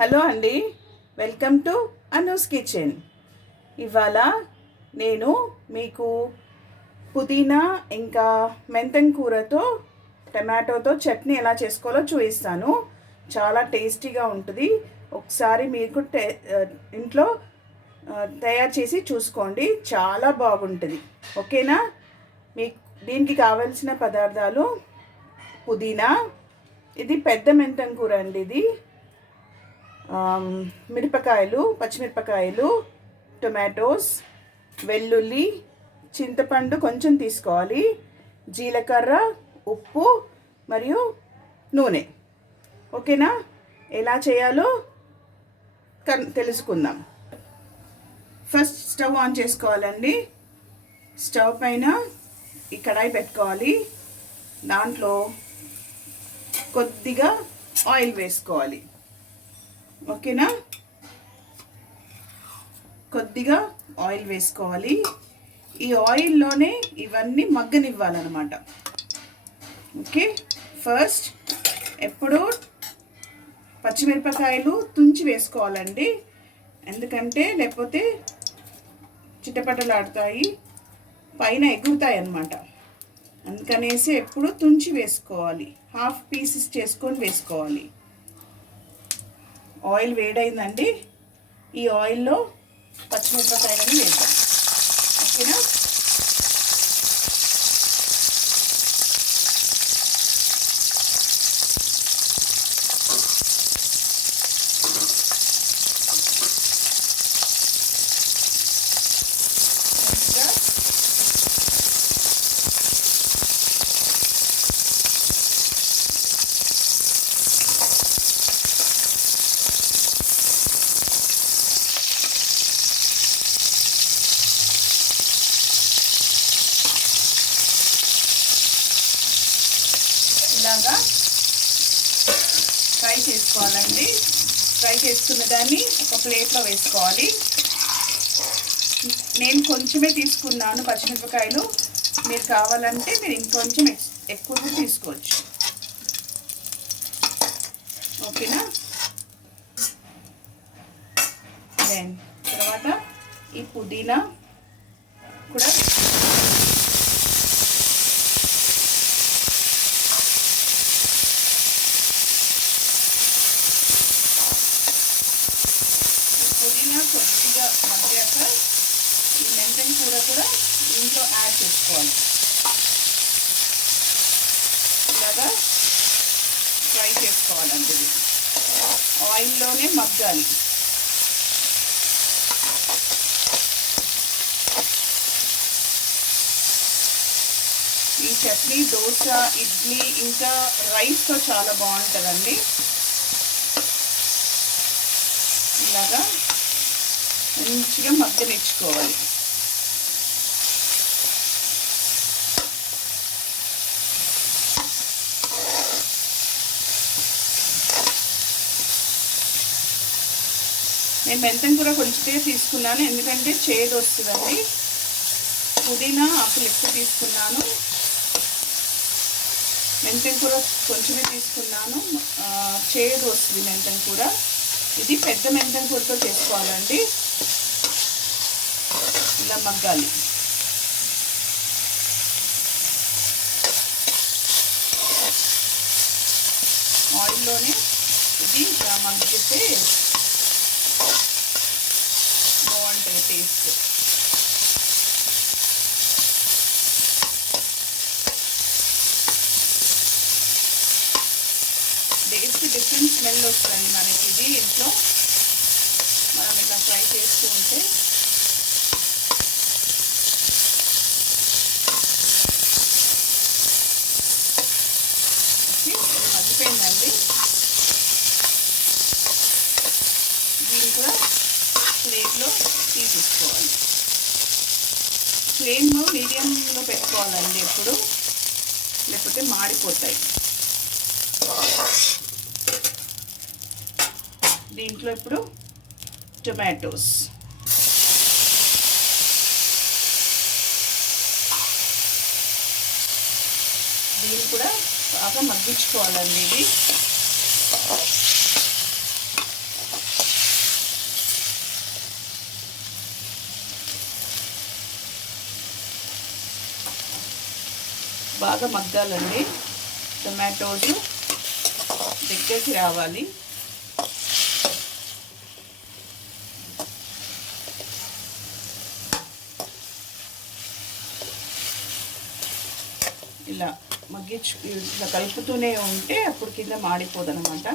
Hello అండి, welcome to Anu's kitchen. ఇవాళ నేను మీకు పుదీనా ఇంకా మెంతం కూరతో టమాటోతో చట్నీ ఎలా చేసుకోవాలో చూపిస్తాను. చాలా టేస్టీగా ఉంటుంది. ఒకసారి మీకు ఇంట్లో తయారు చేసి చూసుకోండి, చాలా బాగుంటుంది. ఓకేనా? మీకు దీనికి కావాల్సిన పదార్థాలు: పుదీనా, ఇది పెద్ద మెంతం కూర అండి, ఇది మిరపకాయలు, పచ్చిమిరపకాయలు, టొమాటోస్, వెల్లుల్లి, చింతపండు కొంచెం తీసుకోవాలి, జీలకర్ర, ఉప్పు మరియు నూనె. ఓకేనా? ఎలా చేయాలో తెలుసుకుందాం. ఫస్ట్ స్టవ్ ఆన్ చేసుకోవాలండి. స్టవ్ పైన ఈ కడాయి పెట్టుకోవాలి. దాంట్లో కొద్దిగా ఆయిల్ వేసుకోవాలి. ఓకేనా? కొద్దిగా ఆయిల్ వేసుకోవాలి. ఈ ఆయిల్లోనే ఇవన్నీ మగ్గనివ్వాలన్నమాట. ఓకే, ఫస్ట్ ఎప్పుడూ పచ్చిమిరపకాయలు తుంచి వేసుకోవాలండి, ఎందుకంటే లేకపోతే చిటపటలాడుతాయి, పైన ఎగురుతాయి అన్నమాట. అందుకనేసి ఎప్పుడు తుంచి వేసుకోవాలి, హాఫ్ పీసెస్ చేసుకొని వేసుకోవాలి. ఆయిల్ వేడైందండి. ఈ ఆయిల్లో పచ్చిమిరపకాయలని వేద్దాం. ఓకేనా? ఇలాగా ఫ్రై చేసుకోవాలండి. ఫ్రై చేసుకున్న దాన్ని ఒక ప్లేట్లో వేసుకోవాలి. నేను కొంచెమే తీసుకున్నాను పచ్చిమిరపకాయలు, మీరు కావాలంటే మీరు ఇంకొంచెం ఎక్కువ తీసుకోవచ్చు. ఓకేనా? దెన్ తర్వాత ఈ పుదీనా కూడా కొద్దిగా మగ్గాక ఈ మెంతం కూర కూడా దీంట్లో యాడ్ చేసుకోవాలి. ఇలాగా ఫ్రై చేసుకోవాలండి, ఇది ఆయిల్లోనే మగ్గాలి. ఈ చట్నీ దోశ, ఇడ్లీ ఇంకా రైస్తో చాలా బాగుంటుందండి. ఇలాగా మంచిగా మగ్గనిచ్చుకోవాలి. నేను మెంతం కూర కొంచెమే తీసుకున్నాను, ఎందుకంటే చేదు వస్తుందండి. పుదీనా ఆకులు ఎక్కువ తీసుకున్నాను, మెంతం కూర కొంచెమే తీసుకున్నాను, చేదు వస్తుంది మెంతం కూర. ఇది పెద్ద మెంతం కూరతో చేసుకోవాలండి. ఇలా మగ్గాలి. ఆయిల్లోనే ఇది ఇలా మగ్గితే బాగుంటుంది టేస్ట్. డిఫరెంట్ స్మెల్ వస్తుంది మనకి ఇది ఇంట్లో మనం ఇలా ఫ్రై చేస్తూ ఉంటే. మగ్గిపోయిందండి. దీన్ని కూడా ప్లేట్లో తీసుకోవాలి. ఫ్లేమ్ మీడియంలో పెట్టుకోవాలండి ఎప్పుడు, లేకపోతే మాడిపోతాయి. దీంట్లో ఇప్పుడు టొమాటోస్, దీన్ని కూడా బాగా మగ్గించుకోవాలండి. ఇది బాగా మగ్గాలండి. టొమాటోస్ దగ్గరికి రావాలి. ఇలా ఇట్లా కలుపుతూనే ఉంటే అప్పుడు కింద మాడిపోదనమాట.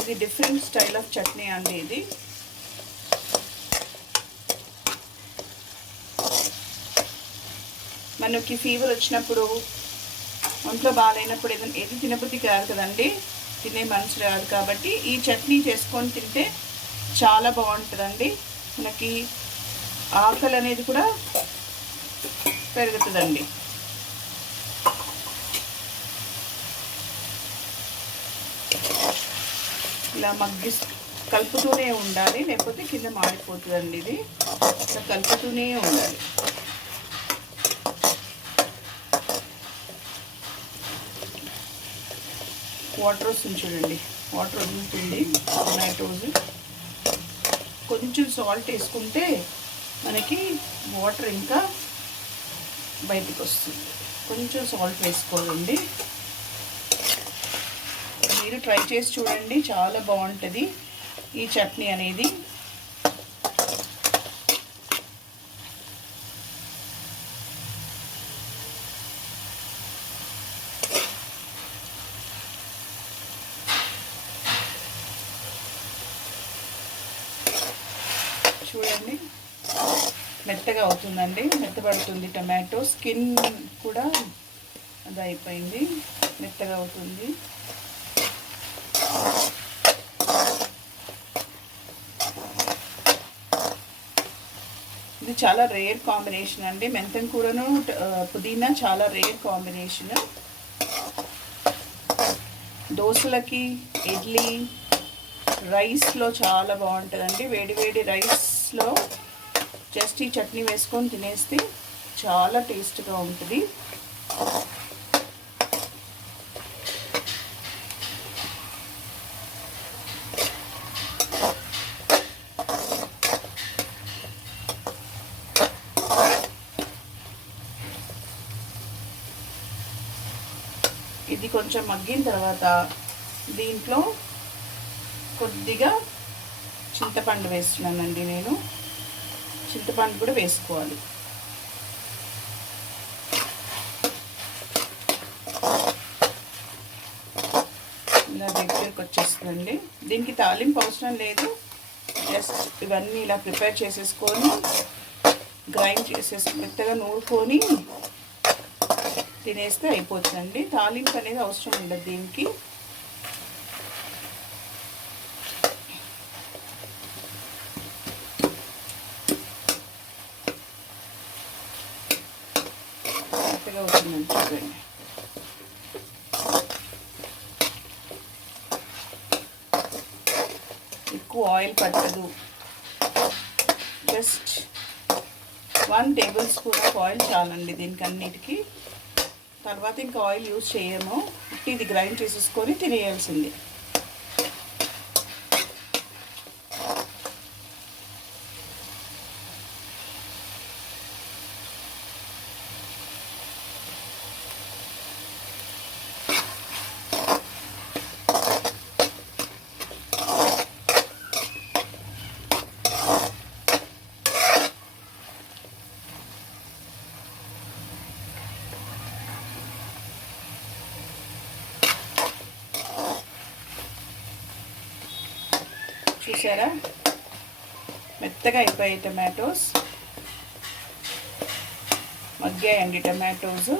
ఇది డిఫరెంట్ స్టైల్ ఆఫ్ చట్నీ అండి. ఇది మనకి ఫీవర్ వచ్చినప్పుడు, ఒంట్లో బాగాలేనప్పుడు ఏది తినబుద్ధి కాదు కదండి, తినే మనసు రాదు. కాబట్టి ఈ చట్నీ చేసుకొని తింటే చాలా బాగుంటుందండి. మనకి ఆకలి అనేది కూడా పెరుగుతుందండి. ఇలా కలుపుతూనే ఉండాలి, లేకపోతే కింద మాడిపోతుందండి. ఇది ఇలా కలుపుతూనే ఉండాలి. వాటర్ వస్తుంది చూడండి, వాటర్ వదులుతుంది. టొమాటోస్ కొంచెం సాల్ట్ వేసుకుంటే మనకి వాటర్ ఇంకా బయటికి వస్తుంది. కొంచెం సాల్ట్ వేసుకోవాలండి. మీరు ట్రై చేసి చూడండి, చాలా బాగుంటుంది ఈ చట్నీ అనేది. చూడండి మెత్తగా అవుతుందండి, మెత్తబడుతుంది. టమాటో స్కిన్ కూడా అది అయిపోయింది, మెత్తగా అవుతుంది. ఇది చాలా రేర్ కాంబినేషన్ అండి. మెంతం కూరను పుదీనా చాలా రేర్ కాంబినేషన్. దోశలకి, ఇడ్లీ, రైస్లో చాలా బాగుంటుందండి. వేడి వేడి రైస్లో జస్ట్ ఈ చట్నీ వేసుకొని తినేస్తే చాలా టేస్ట్గా ఉంటుంది. ఇది కొంచెం మగ్గిన తర్వాత దీంట్లో కొద్దిగా చింతపండు వేస్తున్నానండి నేను. చింతపండు కూడా వేసుకోవాలి. ఇలా దగ్గరికి వచ్చేస్తుందండి. దీనికి తాలింపు అవసరం లేదు, జస్ట్ ఇవన్నీ ఇలా ప్రిపేర్ చేసేసుకొని గ్రైండ్ మెత్తగా నూరుకొని తినేస్తే అయిపోతుందండి. తాలింపు అనేది అవసరం ఉండదు దీనికి. మెత్తగా అవుతుందండి చూడండి. ఎక్కువ ఆయిల్ పట్టదు, just 1 table spoon of oil చాలండి దీనికి అన్నిటికీ. తర్వాత ఇంకా ఆయిల్ యూజ్ చేయము, ఇది గ్రైండ్ చేసేసుకొని తినేయాల్సింది. చూసారా మెత్తగా అయిపోయాయి టమాటోస్, మగ్గాయండి టమాటోస్.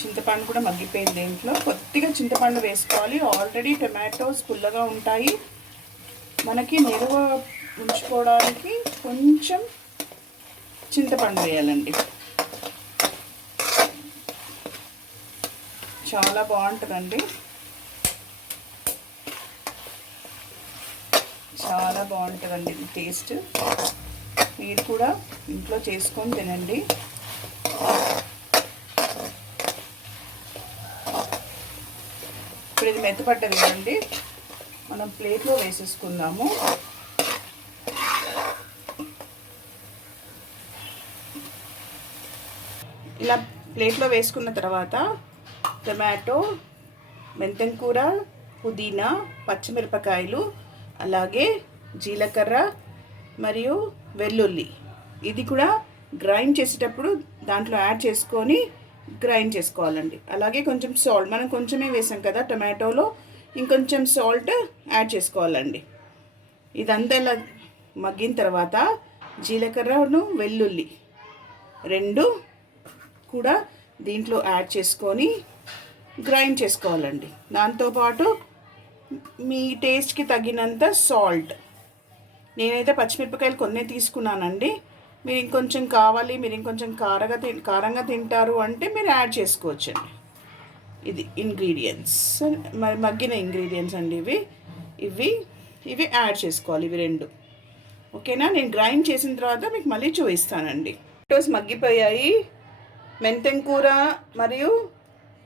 చింతపండు కూడా మగ్గిపోయింది. దీంట్లో కొద్దిగా చింతపండు వేసుకోవాలి. ఆల్రెడీ టమాటోస్ పుల్లగా ఉంటాయి, మనకి నిల్వ ఉంచుకోవడానికి కొంచెం చింతపండు వేయాలండి. చాలా బాగుంటుందండి, చాలా బాగుంటుందండి ఇది టేస్ట్. మీరు కూడా ఇంట్లో చేసుకొని తినండి. ఇప్పుడు ఇది మెత్తపడ్డది కదండి, మనం ప్లేట్లో వేసేసుకుందాము. ఇలా ప్లేట్లో వేసుకున్న తర్వాత టొమాటో, మెంతం కూర, పుదీనా, పచ్చిమిరపకాయలు, అలాగే జీలకర్ర మరియు వెల్లుల్లి ఇది కూడా గ్రైండ్ చేసేటప్పుడు దాంట్లో యాడ్ చేసుకొని గ్రైండ్ చేసుకోవాలండి. అలాగే కొంచెం సాల్ట్, మనం కొంచెమే వేసాం కదా టొమాటోలో, ఇంకొంచెం సాల్ట్ యాడ్ చేసుకోవాలండి. ఇదంతా ఇలా మగ్గిన తర్వాత జీలకర్రను వెల్లుల్లి రెండు కూడా దీంట్లో యాడ్ చేసుకొని గ్రైండ్ చేసుకోవాలండి. దాంతోపాటు మీ టేస్ట్కి తగినంత సాల్ట్, నేనైతే పచ్చిమిరపకాయలు కొన్ని తీసుకున్నానండి. మీరు ఇంకొంచెం కావాలి, మీరు ఇంకొంచెం కారంగా తింటారు అంటే మీరు యాడ్ చేసుకోవచ్చండి. ఇది ఇంగ్రీడియంట్స్, మరి మగ్గిన ఇంగ్రీడియంట్స్ అండి ఇవి యాడ్ చేసుకోవాలి, ఇవి రెండు. ఓకేనా? నేను గ్రైండ్ చేసిన తర్వాత మీకు మళ్ళీ చూపిస్తానండి. టొమాటోస్ మగ్గిపోయాయి, మెంతం కూర మరియు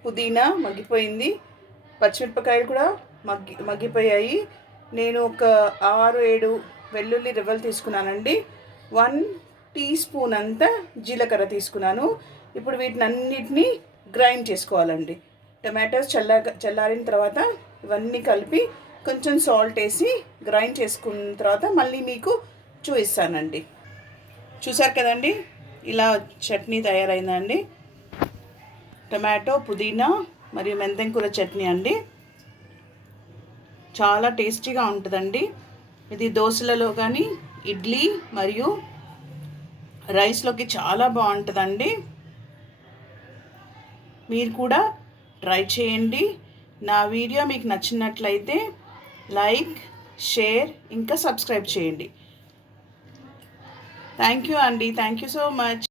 పుదీనా మగ్గిపోయింది, పచ్చిమిరపకాయలు కూడా మగ్గిపోయాయి. నేను ఒక 6-7 వెల్లుల్లి రెబ్బలు తీసుకున్నానండి. 1 టీ స్పూన్ అంతా జీలకర్ర తీసుకున్నాను. ఇప్పుడు వీటినన్నిటినీ గ్రైండ్ చేసుకోవాలండి. టమాటోస్ చల్లారిన తర్వాత ఇవన్నీ కలిపి కొంచెం సాల్ట్ వేసి గ్రైండ్ చేసుకున్న తర్వాత మళ్ళీ మీకు చూపిస్తానండి. చూసారు కదండి, ఇలా చట్నీ తయారైందండి. టమాటో, పుదీనా మరియు మెంతం కూర చట్నీ అండి. చాలా టేస్టీగా ఉంటుందండి. ఇది దోశలలో కానీ ఇడ్లీ మరియు రైస్లోకి చాలా బాగుంటుందండి. మీరు కూడా ట్రై చేయండి. నా వీడియో మీకు నచ్చినట్లయితే లైక్, షేర్ ఇంకా సబ్స్క్రైబ్ చేయండి. థ్యాంక్ యూ అండి. Thank you so much.